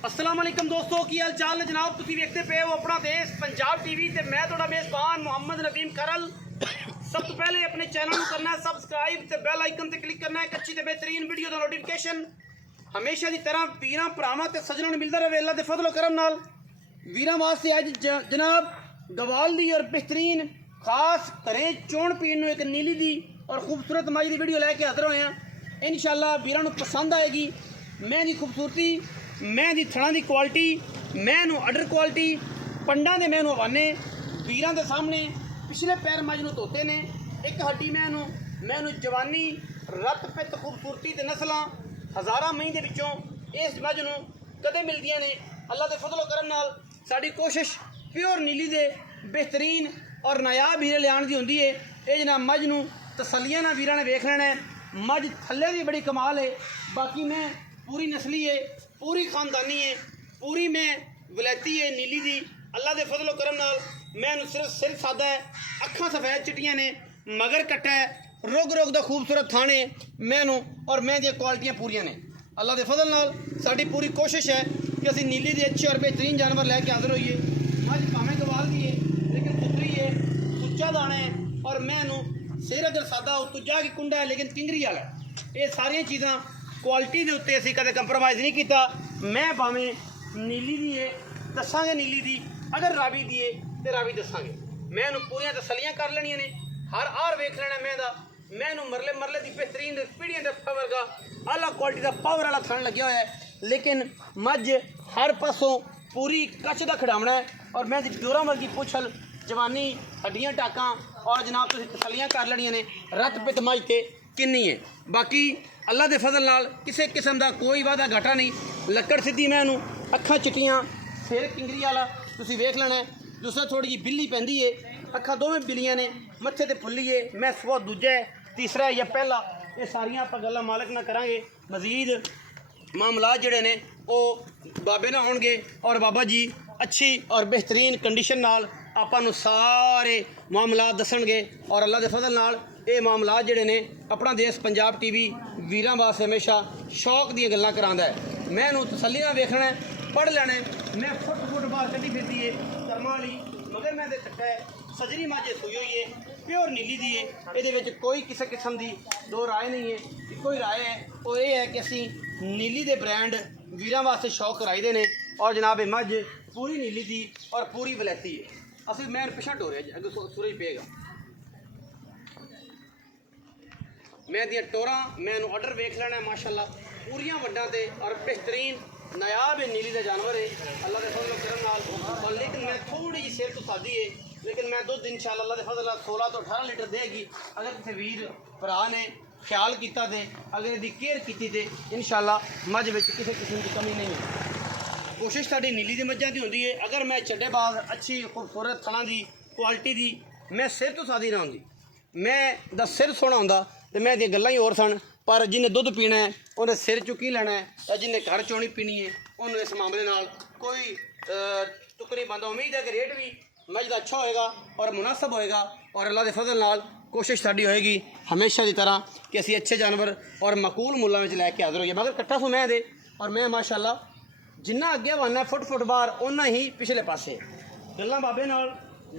अस्सलाम वालेकुम दोस्तों की हाल चाल ने जनाब तुसी देखते पे हो अपना देश पंजाब टीवी ते मैं थोड़ा मेज़बान मोहम्मद नदीम करल। सब तो पहले अपने चैनल को करना है सब्सक्राइब ते बेल आइकन ते क्लिक करना है। अच्छी ते बेहतरीन वीडियो दा नोटिफिकेशन हमेशा की तरह वीरां भरावां ते सज्जणां नूं मिलदा रहे। अल्लाह दे फजल करम नाल वीरां वास्ते अज जनाब गवाल दी और बेहतरीन खास घरें चोण पीण नूं एक नीली दी और खूबसूरत मज की वीडियो लैके हाज़र होए हैं। इंशाअल्लाह वीरां नूं पसंद आएगी। मैं दी खूबसूरती मैं दी थणा दी क्वालिटी मैं नूं अडर क्वालिटी पंडा दे मैं नूं हवाने वीरां दे सामने पिछले पैर मज नूं धोते ने एक हड्डी मैं नूं जवानी रत पित खूबसूरती ते नस्लां हज़ारां मई दे विचों इस मज नूं कदे मिलदियां ने। अल्लाह दे फजल करम नाल साडी कोशिश प्योर नीली दे बेहतरीन और नायाब हीरे लियाण दी हुंदी है। ये जनाब मज नूं तसल्लियां नाल वीरां ने वेख लेना है। मज थल्ले दी बड़ी कमाल है। बाकी मैं पूरी नस्ली है पूरी खानदानी है पूरी मैं वलैती है नीली दी। अल्लाह दे फजलो करम नाल मैं सिर्फ सिर सादा है अखां सफेद चिट्टियां ने मगर कट्टा है रुग रुग दा खूबसूरत थाने मैनू और मैं दी क्वालिटियां पूरियां ने। अल्लाह दे फजल नाल साडी पूरी कोशिश है कि असीं नीली दे अच्छे और बेहतरीन जानवर लैके हाज़र होइए। मज भावें गवाल दी है लेकिन पुतरी है सुच्चा दाना है और मैनू सिर अगर सादा तुजा की कुंडा है लेकिन टिंगरी वाला है। ये सारियां चीज़ां क्वालिटी के उत्ते असीं कदे कंप्रोमाइज़ नहीं किया। मैं भावें नीली दी है दसांगे नीली दी अगर रावी दी है तो रावी दसांगे। मैं पूरियां तसलियां कर लेनियां ने हर वेख लेना मैं मरले मरले की बेहतरीन पीढ़ियां के वर्गा आला क्वालिटी का पावर वाला थन लग्या होया है। लेकिन मज हर पासों पूरी कच का खिडावना है और मैं जोरा वर्गी पुछल जवानी हड्डियां टाकां और जनाब तुसीं तसलियां कर लेनियां ने रत पित मज ते किन्नी है। बाकी अल्लाह दे फजल नाल किसी किस्म का कोई वादा घाटा नहीं। लक्कड़ सीधी मैनू अखां चिट्टियां सिर किंगरी वाला तुसीं वेख लेना है। दूसरा थोड़ी जी बिल्ली पैंदी है अखां दोवें बिल्लियां ने मत्थे ते फुल्ली है। मैं सुबह दूजा है तीसरा है या पहला ये सारियां आपां गल्लां मालक ना करांगे। मजीद मामलात जिहड़े ने वो बाबे ना होणगे और बाबा जी अच्छी और बेहतरीन कंडीशन नाल आपां नूं सारे मामलात दसणगे और अल्लाह दे फजल नाल ये मामलात जिहड़े ने अपना देश पंजाब टीवी वीरां वास्ते हमेशा शौक दी गल्लां करांदा है। मैं नूं तसल्ली नाल वेखना है पढ़ लेना है। मैं फुट बाहर कड्ढी फिरदी है कर्मां वाली मगर मैं दे कट्टा है सजरी माजे सूई हुई है प्योर नीली दी है। ये कोई किसी किस्म की दो राय नहीं है। कोई राय है वो ये है कि असीं नीली दे ब्रांड वीरां वास्ते शौक कराई दे ने और जनाब मज पूरी नीली दी और पूरी वलैती है। असीं मैं पिछा टोरिया अगर सूरज पेगा मैं दियां टोरां मैनू ऑर्डर वेख लेना है माशाअल्लाह पूरियां वड्डां ते और बेहतरीन नायाब है नीली का जानवर है। अल्लाह के फजल करम नाल और लेकिन मैं थोड़ी जी सिर तो सादी है लेकिन मैं दुध इंशाअल्लाह अल्लाह के फजल नाल 16 तो 18 लीटर देगी अगर किसी वीर भरा ने ख्याल किया तो अगर इसकी केयर की तो इंशाअल्लाह मझ में किसी किस्म की कमी नहीं है। कोशिश साड़ी नीली की मझां की होंदी है अगर मैं चड्डेबाज अच्छी खूबसूरत थणा की क्वालिटी की मैं सिर तो सादी ना होंदी मैं दा सिर सोहना होंदा तो मैं दी गल्लां ही होर सन। पर जिन्हें दुध पीना है उन्हें सिर चुकी लेना है या जिन्हें घर चोनी पीनी है उन्होंने इस मामले नाल कोई टुकड़ी बंद। उम्मीद है कि रेट भी मज का अच्छा होएगा और मुनासब होएगा और अल्लाह के फजल नाल कोशिश साड़ी होएगी हमेशा की तरह कि असी अच्छे जानवर और मकूल मुल्लां में लैके हाज़र होइए। मगर कट्ठा सो मैं दे और मैं माशाअल्लाह जिन्ना अगे बनना फुट बार उन्ना ही पिछले पासे गल्लां बाबे नाल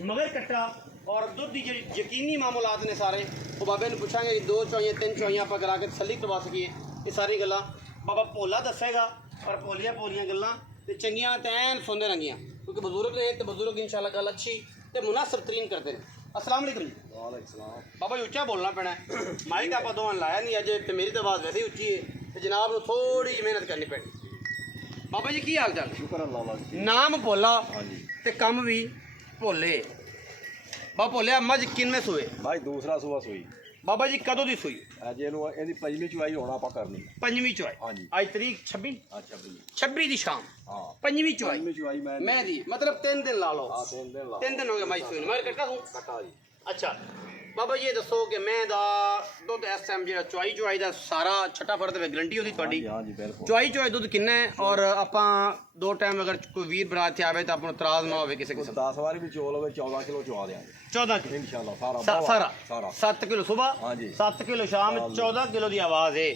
मगर कट्टा और दुध की जी यकीनी मामूलात ने सारे वो बाबे ने पूछांगे 2 चौइयां 3 चौइयां आप करा के तसल्ली करवा सकीए। ये सारी गल्लां बाबा भोला दसेगा और भोलियां गल्लां ते चंगियां तैन सुनते रंगियां क्योंकि बजुर्ग ने तो बजुर्ग इंशाअल्लाह गल अच्छी तो मुनासिब तरीन करते हैं। अस्सलाम वालेकुम जी। वालेकुम सलाम। बाबा जी उच्चा बोलना पैना माइक आप दोवां लाया नहीं अजे तो मेरी तो आवाज़ वैसे ही उच्ची है तो जनाब को थोड़ी जी मेहनत करनी पैनी। बाबा जी की हाल चाल? शुक्र अल्लाह। नाम भोला ते कम भी भोले। बाबा भोलिया मझ किनवें सूए? भाई दूसरा सूआ सूई। बाबा जी कदों की सूई? अज इहदी पंजवीं चुआई होना आपां करनी। पंजवीं चुआई? हाँ जी। अज तरीक 26 26 की शाम। हाँ पंजवीं चुआई मैं दी मतलब 3 दिन ला लो। हाँ 3 दिन हो गए मझ सूई मगर कट्टा सूं कट्टा जी। अच्छा बाबा जी ये दसो कि मैं दा दुध इस टाइम जो चुआई का सारा छठा फर्द गारंटी होती थोड़ी चुआई दुध किन्ना है और आपां 2 टाइम अगर कोई वीर बरा इत्थे आवे तो आपको तराज ना हो किसी किस्म 10 वारी भी चोल हो 14 किलो चुआ देंगे 14 किलो इंशाल्लाह सारा 7 किलो सुबह 7 किलो शाम 14 किलो की आवाज़ है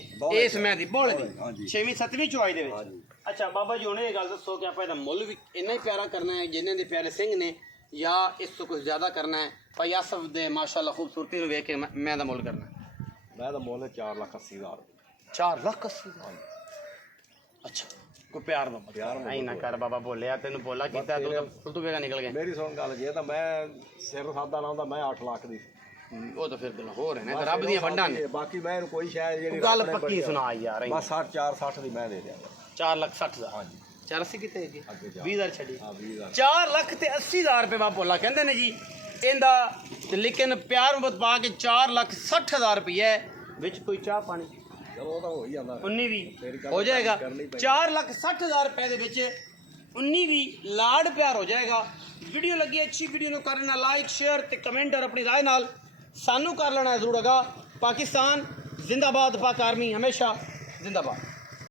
इस मैं दी बोल दी 6वीं 7वीं चुआई दे ਅੱਛਾ ਬਾਬਾ ਜੀ, ਹੁਣ ਇਹ ਗੱਲ ਦੱਸੋ ਕਿ ਆਪਾਂ ਇਹਦਾ ਮੁੱਲ ਵੀ ਇੰਨਾ ਹੀ ਪਿਆਰਾ ਕਰਨਾ ਹੈ ਜਿੰਨੇ ਦੇ ਪਿਆਰੇ ਸਿੰਘ ਨੇ, ਜਾਂ ਇਸ ਤੋਂ ਕੁਝ ਜ਼ਿਆਦਾ ਕਰਨਾ ਹੈ? ਭਾਈ ਆਸਫ ਦੇ ਮਾਸ਼ਾਅੱਲਾ ਖੂਬਸੂਰਤੀ ਨੂੰ ਵੇਖ ਕੇ ਮੈਂ ਦਾ ਮੁੱਲ ਕਰਨਾ? ਮੈਂ ਤਾਂ ਮੁੱਲ 4,80,000 4,80,000। ਅੱਛਾ, ਕੋਈ ਪਿਆਰ ਬਾਬਾ, ਪਿਆਰ ਐਂ ਨਾ ਕਰ ਬਾਬਾ, ਬੋਲਿਆ ਤੈਨੂੰ ਬੋਲਾ ਕੀਤਾ ਤੂੰ ਵੇਗਾ ਨਿਕਲ ਗਿਆ। ਮੇਰੀ ਸੁਣ ਗੱਲ, ਜੇ ਤਾਂ ਮੈਂ ਸਿਰ ਸਾਦਾ ਲਾਉਂਦਾ ਮੈਂ 8 ਲੱਖ ਦੀ, ਉਹ ਤਾਂ ਫਿਰ ਦਿਲ ਹੋਰ ਹੈ ਨਾ, ਰੱਬ ਦੀਆਂ ਵੰਡਾਂ ਨੇ। ਬਾਕੀ ਮੈਂ ਇਹਨੂੰ ਕੋਈ ਸ਼ਾਇਦ ਜਿਹੜੀ ਗੱਲ ਪੱਕੀ ਸੁਣਾ ਯਾਰ। ਬਸ 4,60 ਦੀ ਮੈਂ ਦੇ ਦਿਆਂਗਾ। 4,60,000। ਹਾਂਜੀ, 480 ਕਿਤੇ ਹੈਗੀ? ਅੱਗੇ ਜਾ 20,000 ਛੱਡੀ। ਹਾਂ 20,000। 4,80,000 ਰੁਪਏ ਬਾਬਾ ਬੋਲਾ ਕਹਿੰਦੇ ਨੇ ਜੀ ਇਹਦਾ, ਤੇ ਲੇਕਿਨ ਪਿਆਰ ਮੁਹੱਬਤ ਪਾ ਕੇ 4,60,000 ਰੁਪਏ ਵਿੱਚ ਕੋਈ ਚਾਹ ਪਾਣੀ ਚਲੋ ਉਹ ਤਾਂ ਹੋ ਹੀ ਜਾਂਦਾ, 19 ਵੀ ਹੋ ਜਾਏਗਾ। 4,60,000 ਰੁਪਏ ਦੇ ਵਿੱਚ 19 ਵੀ ਲਾਡ ਪਿਆਰ ਹੋ ਜਾਏਗਾ। ਵੀਡੀਓ ਲੱਗੀ ਅੱਛੀ, ਵੀਡੀਓ ਨੂੰ ਕਰਨਾ ਲਾਈਕ ਸ਼ੇਅਰ ਤੇ ਕਮੈਂਟ, ਔਰ ਆਪਣੀ ਰਾਏ ਨਾਲ ਸਾਨੂੰ ਕਰ ਲੈਣਾ ਜ਼ਰੂਰ। ਪਾਕਿस्तान जिंदाबाद, पाक आर्मी हमेशा जिंदाबाद।